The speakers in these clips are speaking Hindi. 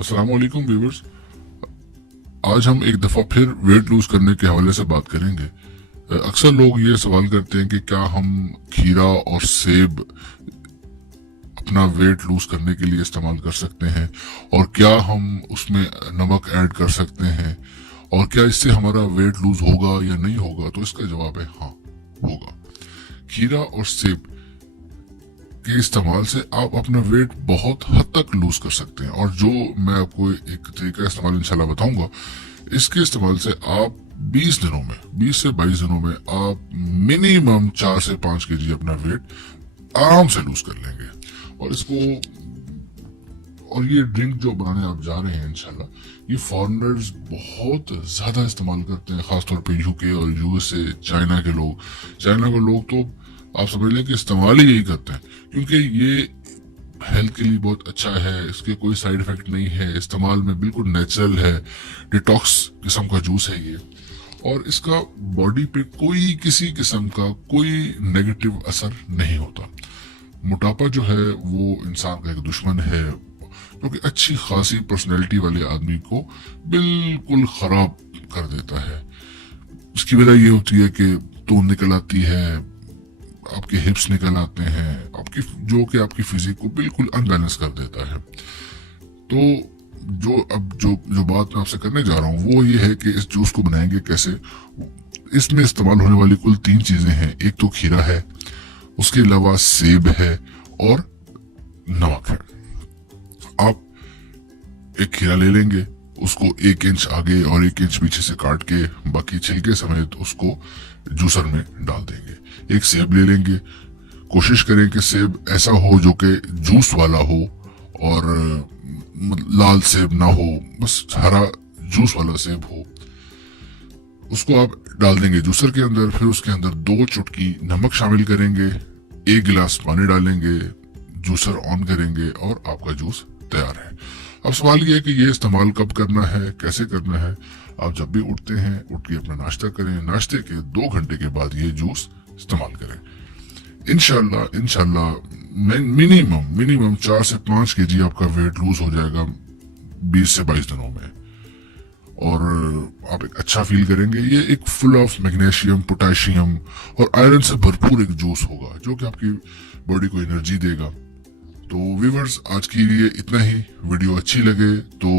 अस्सलाम वालेकुम व्यूअर्स। आज हम एक दफ़ा फिर वेट लूज करने के हवाले से बात करेंगे। अक्सर लोग ये सवाल करते हैं कि क्या हम खीरा और सेब अपना वेट लूज करने के लिए इस्तेमाल कर सकते हैं और क्या हम उसमें नमक ऐड कर सकते हैं और क्या इससे हमारा वेट लूज होगा या नहीं होगा। तो इसका जवाब है हाँ, होगा। खीरा और सेब के इस्तेमाल से आप अपना वेट बहुत हद तक लूज कर सकते हैं और जो मैं आपको एक तरीका इस्तेमाल इंशाल्लाह बताऊंगा, इसके इस्तेमाल से आप 20 दिनों में 20 से 22 दिनों में आप मिनिमम 4 से 5 केजी अपना वेट आराम से लूज कर लेंगे। और ये ड्रिंक जो बनाने आप जा रहे हैं इंशाल्लाह, ये फॉरेनर्स बहुत ज्यादा इस्तेमाल करते हैं, खासतौर पे यूके और यूएसए, चाइना के लोग तो आप समझ लें कि इस्तेमाल ही यही करते हैं, क्योंकि ये हेल्थ के लिए बहुत अच्छा है, इसके कोई साइड इफेक्ट नहीं है, इस्तेमाल में बिल्कुल नेचुरल है, डिटॉक्स किस्म का जूस है ये, और इसका बॉडी पे कोई किसी किस्म का कोई नेगेटिव असर नहीं होता। मोटापा जो है वो इंसान का एक दुश्मन है, क्योंकि अच्छी खासी पर्सनैलिटी वाले आदमी को बिल्कुल खराब कर देता है। इसकी वजह ये होती है कि तो निकल आती है, आपके हिप्स निकल आते हैं, आपकी फिजिक को बिल्कुल अनबैलेंस कर देता है। तो जो बात मैं आपसे करने जा रहा हूँ वो ये है कि इस जूस को बनाएंगे कैसे। इसमें इस्तेमाल होने वाली कुल 3 चीजें हैं। एक तो खीरा है, उसके अलावा सेब है और नमक है। आप एक खीरा ले लेंगे, उसको 1 इंच आगे और 1 इंच पीछे से काट के बाकी छिलके समेत उसको जूसर में डाल देंगे। एक सेब ले लेंगे, कोशिश करें कि सेब ऐसा हो जो कि जूस वाला हो और लाल सेब ना हो, बस हरा जूस वाला सेब हो। उसको आप डाल देंगे जूसर के अंदर, फिर उसके अंदर 2 चुटकी नमक शामिल करेंगे, 1 गिलास पानी डालेंगे, जूसर ऑन करेंगे और आपका जूस तैयार है। अब सवाल ये है कि ये इस्तेमाल कब करना है, कैसे करना है। आप जब भी उठते हैं, उठ के अपना नाश्ता करें, नाश्ते के 2 घंटे के बाद ये जूस इस्तेमाल करें। इंशाल्लाह मिनिमम 4 से 5 केजी आपका वेट लूज हो जाएगा 20 से 22 दिनों में और आप एक अच्छा फील करेंगे। ये एक फुल ऑफ मैग्नीशियम, पोटेशियम और आयरन से भरपूर एक जूस होगा जो कि आपकी बॉडी को एनर्जी देगा। तो व्यूअर्स, आज के लिए इतना ही। वीडियो अच्छी लगे तो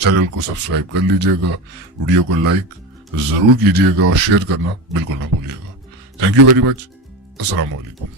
चैनल को सब्सक्राइब कर लीजिएगा, वीडियो को लाइक जरूर कीजिएगा और शेयर करना बिल्कुल ना भूलिएगा। Thank you very much. अस्सलाम वालेकुम।